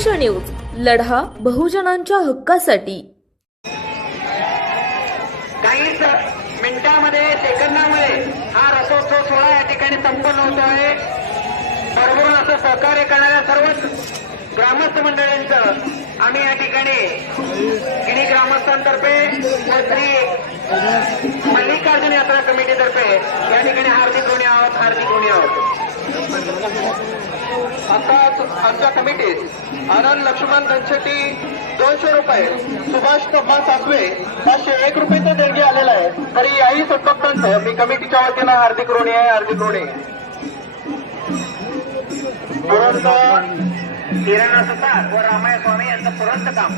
संघर्ष न्यूज लढा बहुजनांच्या हक्कासाठी. काहीच मिनिटामध्ये सेकंदामध्ये हा रथोत्सव सोहळा या ठिकाणी संपन्न होतो आहे. भरभरून असं सहकार्य करणाऱ्या सर्वच ग्रामस्थ मंडळींचं आम्ही या ठिकाणी गिणी ग्रामस्थांतर्फे व श्री मल्लिकार्जुन यात्रा कमिटीतर्फे या ठिकाणी हार्दिक ऋणी आहोत हार्दिक ऋणी आहोत. आताच आमच्या कमिटीत आनंद लक्ष्मण धनशेटी दोनशे रुपये सुभाष कब्बा सासवे पाचशे एक रुपयेचं देणगी आलेलं आहे. तरी याही सद्भक्तांचं मी कमिटीच्या वतीनं हार्दिक ऋणी आहे हार्दिक ऋणी तुरंत किराणा सुतार व रामाय स्वामी यांचं तुरंत काम.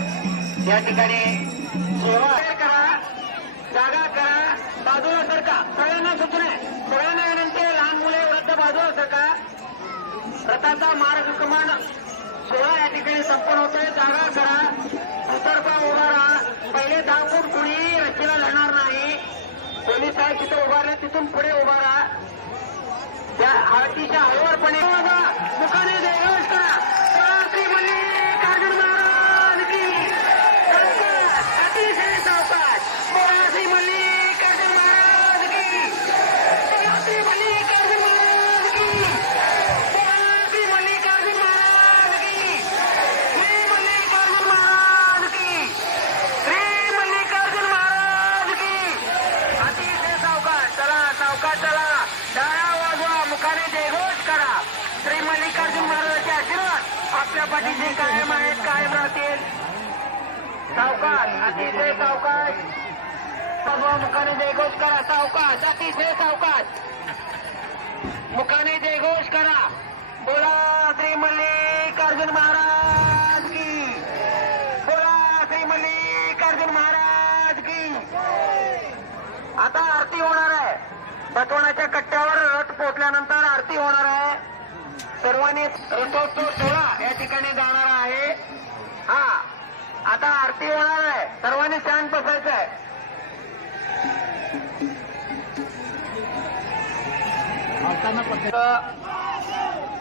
या ठिकाणी सेवा करा जागा करा बाजूला सरका सगळ्यांना सूचना आहे. सगळ्यांना मुले वृद्ध बाजूला सरका रथाचा मार्गक्रमण सोहळा या ठिकाणी संपन्न होतोय. जागा करा दुतर्फा उभा राहा. पहिले दहा फूट कुणी रचेला लढणार नाही. पोलीस साहेब तिथं उभारले तिथून पुढे उभा राहा. त्या अतिशय हळूवरपणे दुकाने चला चला डाळा वाजवा मुखाने जयघोष करा. श्री मल्लिकार्जुन महाराजांचे आशीर्वाद आपल्या पाठीचे कायम आहेत कायम राहतील. सावकाश अतिशय सावकाश वाजवा मुखाने जयघोष करा सावकाश अतिशय सावकाश मुखाने जयघोष करा बोला श्री मल्लिकार्जुन महाराज की बोला श्री मल्लिकार्जुन महाराज की आता आरती होणार आहे बटवण्याच्या कट्ट्यावर रथ पोहोचल्यानंतर आरती होणार आहे. सर्वांनी रथोत्सव सोहळा या ठिकाणी जाणार आहे. हा आता आरती होणार आहे. सर्वांनी शांत बसायचं आहे.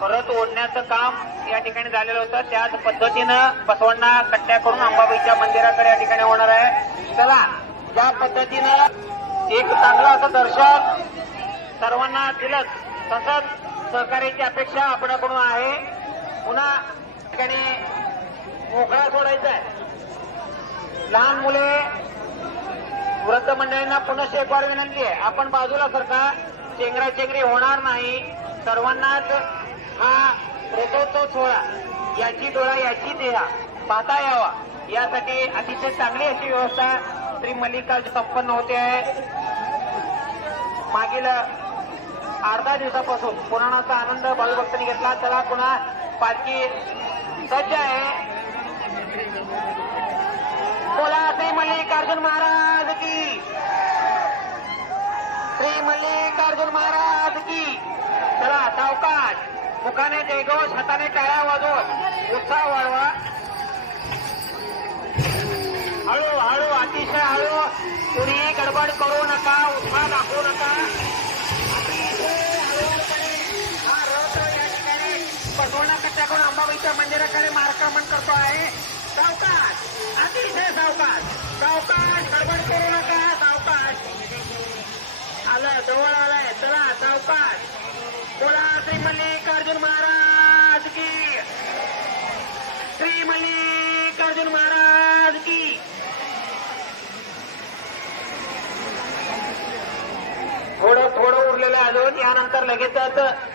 परत ओढण्याचं काम या ठिकाणी झालेलं होतं. त्याच पद्धतीनं बसवण्णा कट्ट्या करून अंबाबाईच्या मंदिराकडे या ठिकाणी होणार आहे. चला ज्या पद्धतीनं एक चांगलं असं दर्शन सर्वांना दिलं तसंच सहकार्याची अपेक्षा आपणाकडून आहे. पुन्हा ठिकाणी मोकळा सोडायचा आहे. लहान मुले वृद्ध मंडळींना पुनश्च एक वार विनंती आहे. आपण बाजूला सरका. चेंगरा चेंगरी होणार नाही. सर्वांनाच हा रथोत्सव सोहळा याची डोळा याची देहा पाहता यावा. यासाठी अतिशय चांगली अशी व्यवस्था श्री मल्लिकार्जुन संपन्न होते. आहे मागील अर्धा दिवसापासून पुराणाचा आनंद भाविभक्तांनी घेतला. चला पुन्हा पालखी सज्ज आहे. बोला श्री मल्लिकार्जुन महाराज की. श्री मल्लिकार्जुन महाराज की. चला सावकाश. मुखाने जयघोष हाताने टाळ्या वाजवत उत्साह वाढवा. हळू हळू अतिशय हळू. कुणीही गडबड करू नका उत्साह दाखवू नका. म्हणजे मंदिराकडे मार्गक्रमण करतो आहे. सावकाश. अतिशय सावकाश. सावकाश गडबड करू नका. सावकाश. आलं जवळ आलाय. चला सावकाश. बोला श्री मल्लिकार्जुन महाराज की. श्री मल्लिकार्जुन महाराज की. थोडं थोडं उरलेलं आहे अजून. यानंतर लगेचच